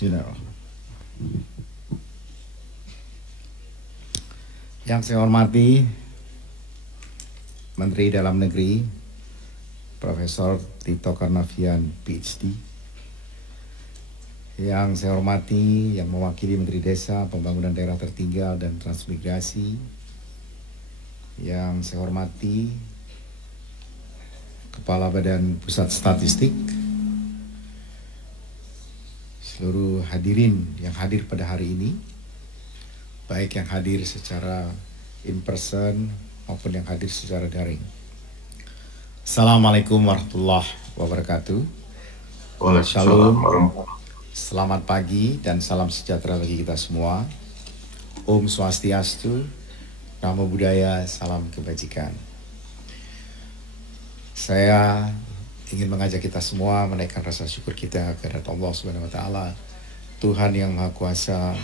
Bismillahirrahmanirrahim. Yang saya hormati Menteri Dalam Negeri Profesor Tito Karnavian PhD. Yang saya hormati yang mewakili Menteri Desa, Pembangunan Daerah Tertinggal dan Transmigrasi. Yang saya hormati Kepala Badan Pusat Statistik, seluruh hadirin yang hadir pada hari ini, baik yang hadir secara in person maupun yang hadir secara daring. Assalamualaikum warahmatullahi wabarakatuh. Shalom, selamat pagi dan salam sejahtera bagi kita semua. Om Swastiastu, Namo Buddhaya, salam kebajikan. Saya ingin mengajak kita semua menaikkan rasa syukur kita kepada Allah Subhanahu wa taala, Tuhan yang Maha Kuasa,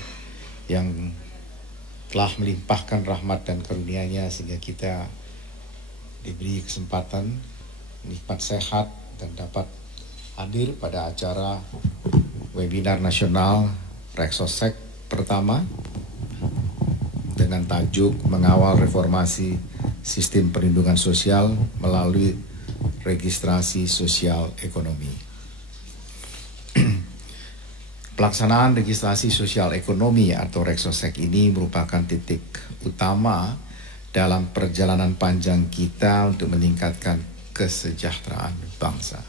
yang telah melimpahkan rahmat dan karunia-Nya sehingga kita diberi kesempatan nikmat sehat dan dapat hadir pada acara webinar nasional Reksosek pertama dengan tajuk Mengawal Reformasi Sistem Perlindungan Sosial melalui Registrasi Sosial Ekonomi. Pelaksanaan registrasi sosial ekonomi atau Reksosek ini merupakan titik utama dalam perjalanan panjang kita untuk meningkatkan kesejahteraan bangsa.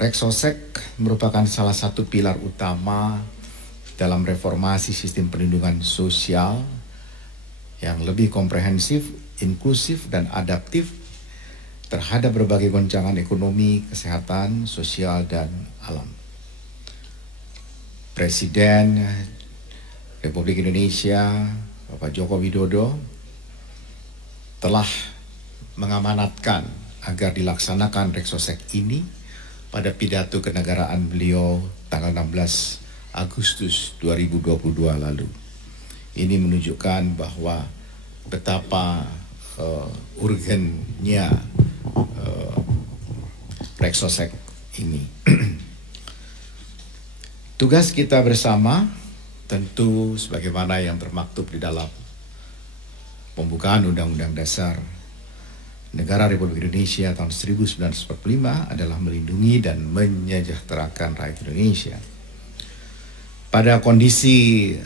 Reksosek merupakan salah satu pilar utama dalam reformasi sistem perlindungan sosial yang lebih komprehensif, inklusif, dan adaptif terhadap berbagai goncangan ekonomi, kesehatan, sosial, dan alam. Presiden Republik Indonesia, Bapak Joko Widodo, telah mengamanatkan agar dilaksanakan Reksosek ini pada pidato kenegaraan beliau tanggal 16 Agustus 2022 lalu. Ini menunjukkan bahwa betapa urgennya Reksosek ini. Tugas kita bersama tentu sebagaimana yang termaktub di dalam pembukaan Undang-Undang Dasar Negara Republik Indonesia tahun 1945 adalah melindungi dan menyejahterakan rakyat Indonesia. Pada kondisi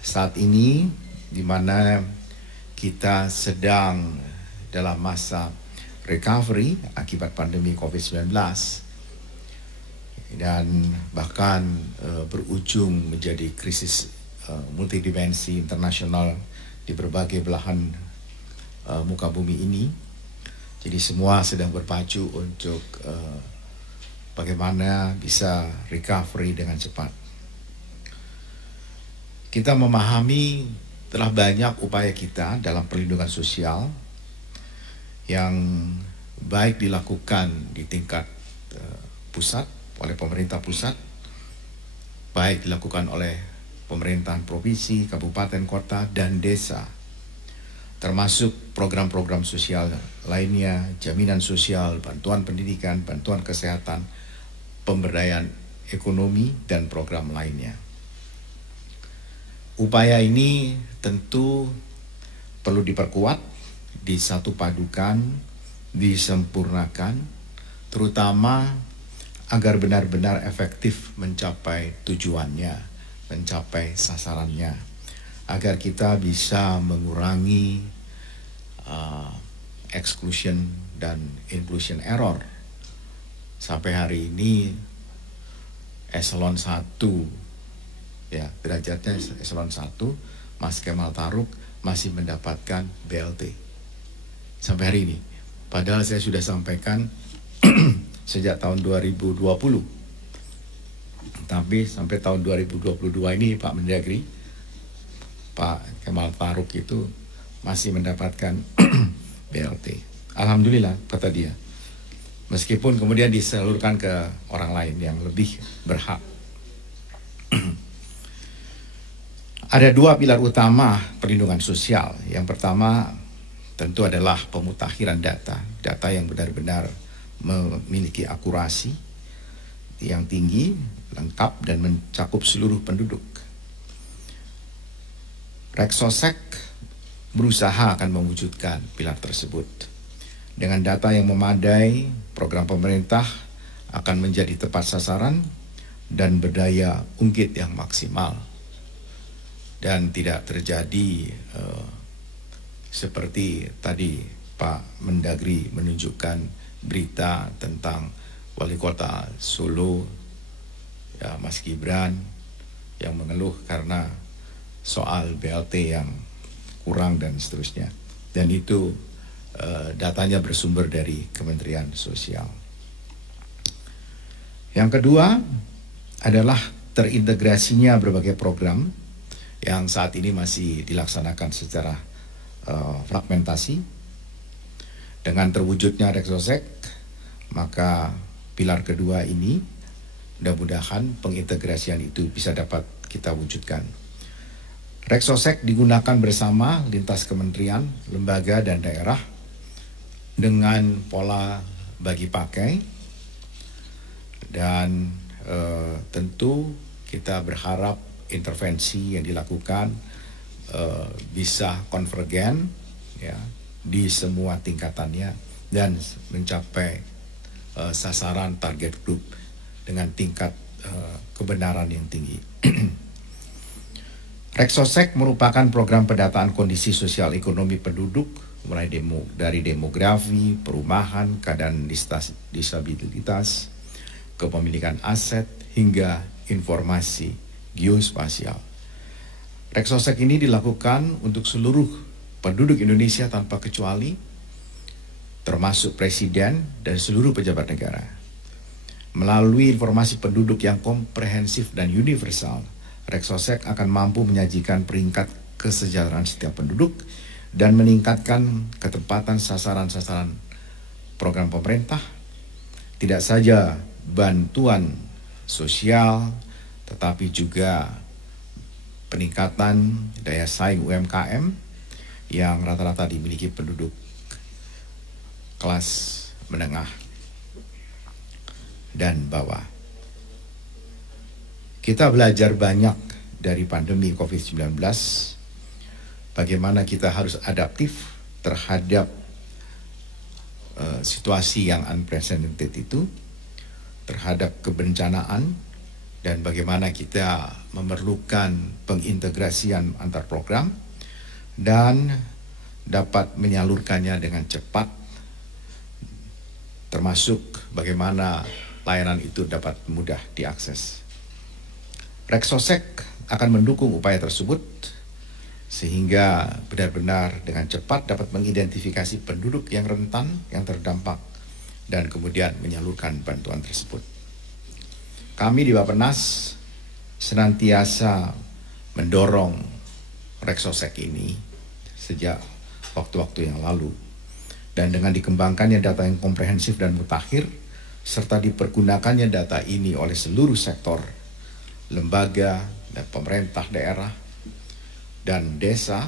saat ini di mana kita sedang dalam masa recovery akibat pandemi COVID-19 dan bahkan berujung menjadi krisis multidimensi internasional di berbagai belahan muka bumi ini. Jadi semua sedang berpacu untuk bagaimana bisa recovery dengan cepat. Kita memahami telah banyak upaya kita dalam perlindungan sosial yang baik dilakukan di tingkat pusat oleh pemerintah pusat, baik dilakukan oleh pemerintahan provinsi, kabupaten, kota, dan desa, termasuk program-program sosial lainnya, jaminan sosial, bantuan pendidikan, bantuan kesehatan, pemberdayaan ekonomi, dan program lainnya. Upaya ini tentu perlu diperkuat, disatupadukan, disempurnakan, terutama agar benar-benar efektif mencapai tujuannya, mencapai sasarannya, agar kita bisa mengurangi exclusion dan inclusion error. Sampai hari ini eselon 1 ya, derajatnya eselon 1, Mas Kemal Taruk masih mendapatkan BLT sampai hari ini. Padahal saya sudah sampaikan sejak tahun 2020. Tapi sampai tahun 2022 ini Pak Mendagri, Pak Kemal Taruk itu masih mendapatkan BLT. Alhamdulillah, kata dia. Meskipun kemudian disalurkan ke orang lain yang lebih berhak. Ada dua pilar utama perlindungan sosial. Yang pertama tentu adalah pemutakhiran data yang benar-benar memiliki akurasi yang tinggi, lengkap, dan mencakup seluruh penduduk. Reksosek berusaha akan mewujudkan pilar tersebut. Dengan data yang memadai, program pemerintah akan menjadi tepat sasaran dan berdaya ungkit yang maksimal. Dan tidak terjadi seperti tadi Pak Mendagri menunjukkan berita tentang Wali Kota Solo, ya, Mas Gibran, yang mengeluh karena soal BLT yang kurang dan seterusnya. Dan itu datanya bersumber dari Kementerian Sosial. Yang kedua adalah terintegrasinya berbagai program yang saat ini masih dilaksanakan secara fragmentasi. Dengan terwujudnya Reksosek, maka pilar kedua ini mudah-mudahan pengintegrasian itu bisa dapat kita wujudkan. Reksosek digunakan bersama lintas kementerian, lembaga, dan daerah dengan pola bagi pakai, dan tentu kita berharap intervensi yang dilakukan bisa konvergen, ya, di semua tingkatannya dan mencapai sasaran target group dengan tingkat kebenaran yang tinggi. Reksosek merupakan program pendataan kondisi sosial ekonomi penduduk mulai dari demografi, perumahan, keadaan disabilitas, kepemilikan aset, hingga informasi geospasial. Reksosek ini dilakukan untuk seluruh penduduk Indonesia tanpa kecuali, termasuk presiden dan seluruh pejabat negara. Melalui informasi penduduk yang komprehensif dan universal, Reksosek akan mampu menyajikan peringkat kesejahteraan setiap penduduk dan meningkatkan ketepatan sasaran-sasaran program pemerintah, tidak saja bantuan sosial, tetapi juga peningkatan daya saing UMKM yang rata-rata dimiliki penduduk kelas menengah dan bawah. Kita belajar banyak dari pandemi COVID-19, bagaimana kita harus adaptif terhadap situasi yang unprecedented itu, terhadap kebencanaan, dan bagaimana kita memerlukan pengintegrasian antar program dan dapat menyalurkannya dengan cepat, termasuk bagaimana layanan itu dapat mudah diakses. Reksosek akan mendukung upaya tersebut sehingga benar-benar dengan cepat dapat mengidentifikasi penduduk yang rentan, yang terdampak, dan kemudian menyalurkan bantuan tersebut. Kami di Bappenas senantiasa mendorong Reksosek ini sejak waktu-waktu yang lalu, dan dengan dikembangkannya data yang komprehensif dan mutakhir, serta dipergunakannya data ini oleh seluruh sektor, lembaga, dan pemerintah daerah, dan desa,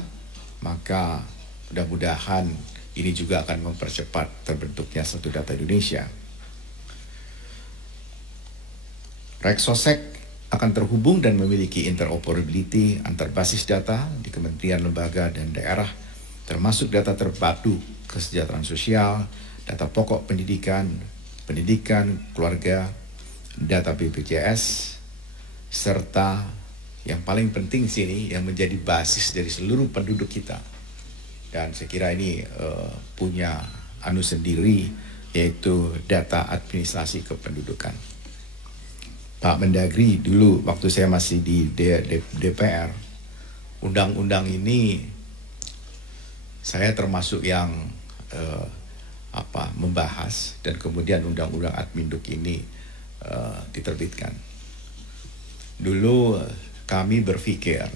maka mudah-mudahan ini juga akan mempercepat terbentuknya satu data Indonesia. Reksosek akan terhubung dan memiliki interoperability antar basis data di kementerian, lembaga, dan daerah, termasuk data terpadu kesejahteraan sosial, data pokok pendidikan, keluarga, data BPJS, serta yang paling penting sini yang menjadi basis dari seluruh penduduk kita. Dan saya kira ini punya anu sendiri, yaitu data administrasi kependudukan. Pak Mendagri dulu waktu saya masih di DPR, undang-undang ini saya termasuk yang membahas, dan kemudian undang-undang Adminduk ini diterbitkan. Dulu kami berpikir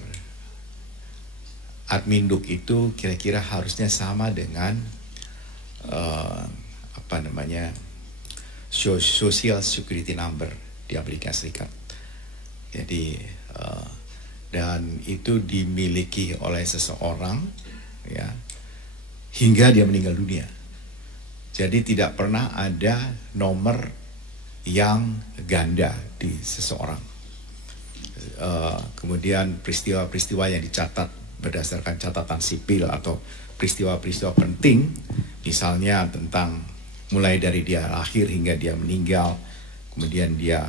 Adminduk itu kira-kira harusnya sama dengan Social Security Number di Amerika Serikat. Jadi dan itu dimiliki oleh seseorang, ya, hingga dia meninggal dunia. Jadi tidak pernah ada nomor yang ganda di seseorang. Kemudian peristiwa-peristiwa yang dicatat berdasarkan catatan sipil atau peristiwa-peristiwa penting, misalnya tentang mulai dari dia lahir hingga dia meninggal, kemudian dia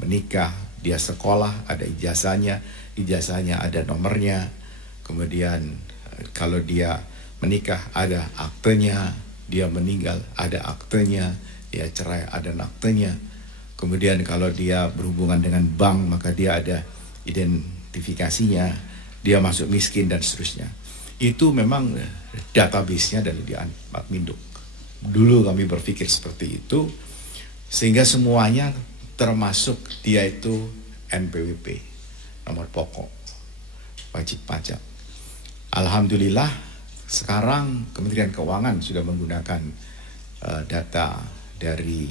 menikah, dia sekolah, ada ijazahnya ada nomornya, kemudian kalau dia menikah ada aktenya, dia meninggal ada aktenya, dia cerai ada aktenya, kemudian kalau dia berhubungan dengan bank maka dia ada identifikasinya, dia masuk miskin dan seterusnya. Itu memang database-nya dari di Adminduk. Dulu kami berpikir seperti itu, sehingga semuanya termasuk dia itu NPWP, nomor pokok, wajib pajak. Alhamdulillah sekarang Kementerian Keuangan sudah menggunakan data dari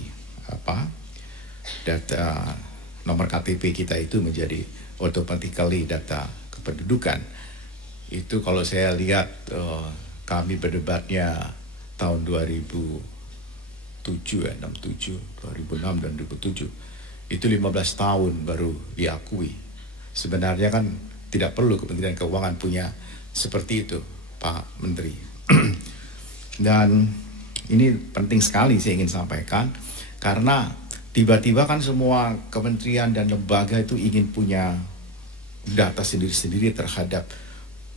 data nomor KTP kita itu menjadi automatically data kependudukan. Itu kalau saya lihat kami berdebatnya tahun 2007 ya, 2006 dan 2007. Itu 15 tahun baru diakui. Sebenarnya kan tidak perlu Kementerian Keuangan punya seperti itu, Pak Menteri. Dan ini penting sekali saya ingin sampaikan, karena tiba-tiba kan semua kementerian dan lembaga itu ingin punya data sendiri-sendiri terhadap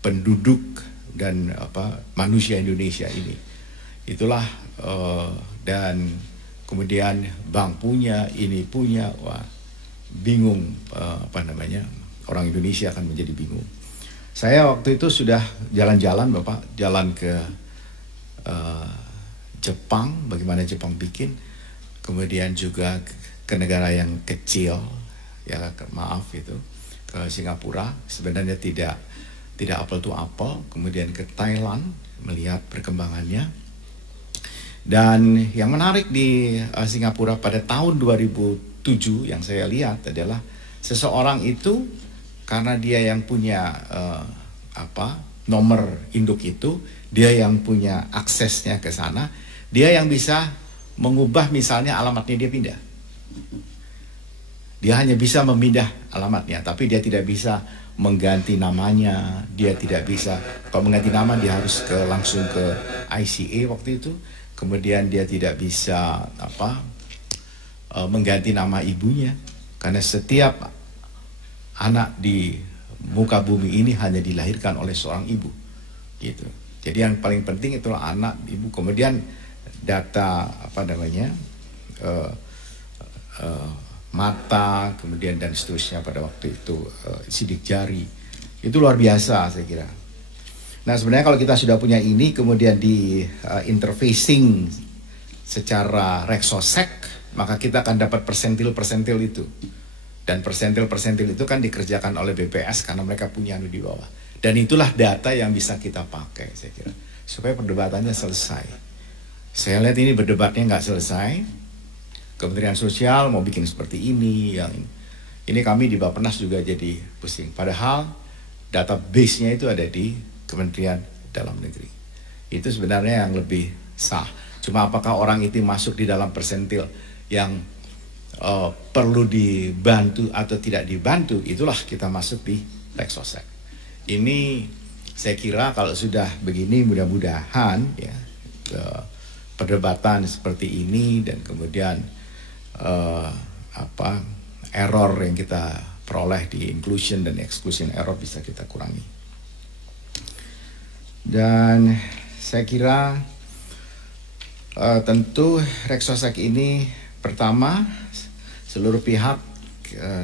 penduduk dan manusia Indonesia ini. Itulah dan kemudian bank punya, ini punya, wah bingung orang Indonesia akan menjadi bingung. Saya waktu itu sudah jalan-jalan Bapak, jalan ke Jepang, bagaimana Jepang bikin, kemudian juga ke negara yang kecil, ya maaf itu, ke Singapura, sebenarnya tidak apple to apple, kemudian ke Thailand, melihat perkembangannya. Dan yang menarik di Singapura pada tahun 2007 yang saya lihat adalah seseorang itu karena dia yang punya nomor induk itu, dia yang punya aksesnya ke sana, dia yang bisa mengubah misalnya alamatnya dia pindah. Dia hanya bisa memindah alamatnya, tapi dia tidak bisa mengganti namanya, dia tidak bisa, kalau mengganti nama dia harus langsung ke ICA waktu itu. Kemudian dia tidak bisa mengganti nama ibunya, karena setiap anak di muka bumi ini hanya dilahirkan oleh seorang ibu, gitu. Jadi yang paling penting itulah anak, ibu. Kemudian data mata, kemudian dan seterusnya pada waktu itu, sidik jari, itu luar biasa saya kira. Nah sebenarnya kalau kita sudah punya ini, kemudian di interfacing secara Rexosec, maka kita akan dapat persentil-persentil itu. Dan persentil-persentil itu kan dikerjakan oleh BPS karena mereka punya di bawah. Dan itulah data yang bisa kita pakai saya kira, supaya perdebatannya selesai. Saya lihat ini berdebatnya nggak selesai. Kementerian Sosial mau bikin seperti ini, yang ini kami di Bappenas juga jadi pusing. Padahal database-nya itu ada di Kementerian Dalam Negeri. Itu sebenarnya yang lebih sah. Cuma apakah orang itu masuk di dalam persentil yang perlu dibantu atau tidak dibantu, itulah kita masuk di Rexosec. Ini saya kira kalau sudah begini, mudah-mudahan ya perdebatan seperti ini dan kemudian error yang kita peroleh di inclusion dan exclusion error bisa kita kurangi. Dan saya kira tentu Rexosec ini pertama seluruh pihak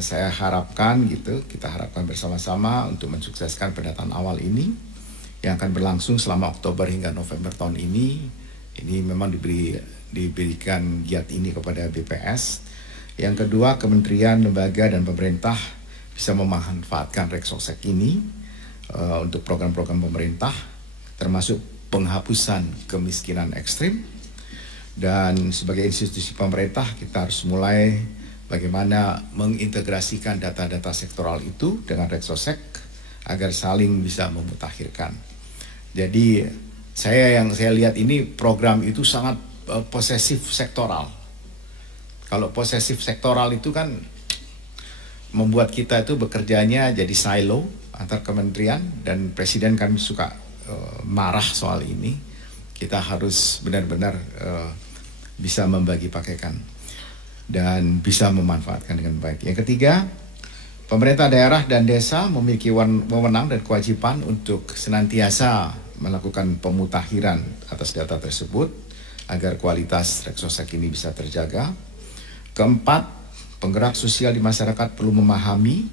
saya harapkan gitu, kita harapkan bersama-sama untuk mensukseskan pendataan awal ini yang akan berlangsung selama Oktober hingga November tahun ini. Ini memang diberikan giat ini kepada BPS. Yang kedua, kementerian, lembaga dan pemerintah bisa memanfaatkan Rexosec ini untuk program-program pemerintah, termasuk penghapusan kemiskinan ekstrim. Dan sebagai institusi pemerintah kita harus mulai bagaimana mengintegrasikan data-data sektoral itu dengan Rexosec agar saling bisa memutakhirkan. Jadi yang saya lihat ini program itu sangat posesif sektoral. Kalau posesif sektoral itu kan membuat kita itu bekerjanya jadi silo antar kementerian, dan presiden kan suka marah soal ini. Kita harus benar-benar bisa membagi pakaikan dan bisa memanfaatkan dengan baik. Yang ketiga, pemerintah daerah dan desa memiliki wewenang dan kewajiban untuk senantiasa melakukan pemutakhiran atas data tersebut agar kualitas Reksosek ini bisa terjaga. Keempat, penggerak sosial di masyarakat perlu memahami,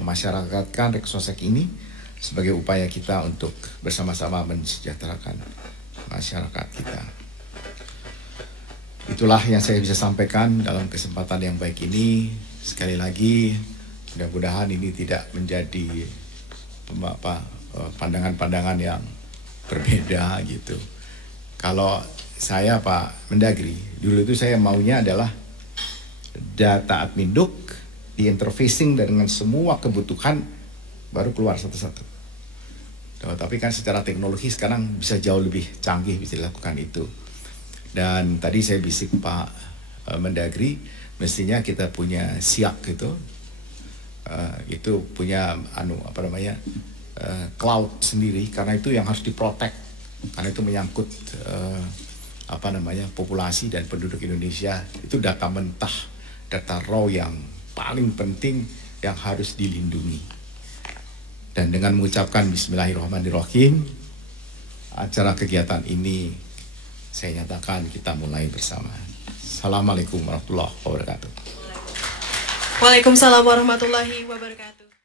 memasyarakatkan Reksosek ini sebagai upaya kita untuk bersama-sama mensejahterakan masyarakat kita. Itulah yang saya bisa sampaikan dalam kesempatan yang baik ini. Sekali lagi, mudah-mudahan ini tidak menjadi pandangan-pandangan yang berbeda gitu. Kalau saya Pak Mendagri, dulu itu saya maunya adalah data Adminduk diinterfacing dengan semua kebutuhan baru keluar satu-satu. Tapi kan secara teknologi sekarang bisa jauh lebih canggih bisa dilakukan itu. Dan tadi saya bisik Pak Mendagri, mestinya kita punya SIAK itu punya cloud sendiri, karena itu yang harus diprotek, karena itu menyangkut populasi dan penduduk Indonesia. Itu data mentah, data raw yang paling penting yang harus dilindungi. Dan dengan mengucapkan Bismillahirrahmanirrahim, acara kegiatan ini saya nyatakan kita mulai bersama. Assalamualaikum warahmatullahi wabarakatuh. Waalaikumsalam warahmatullahi wabarakatuh.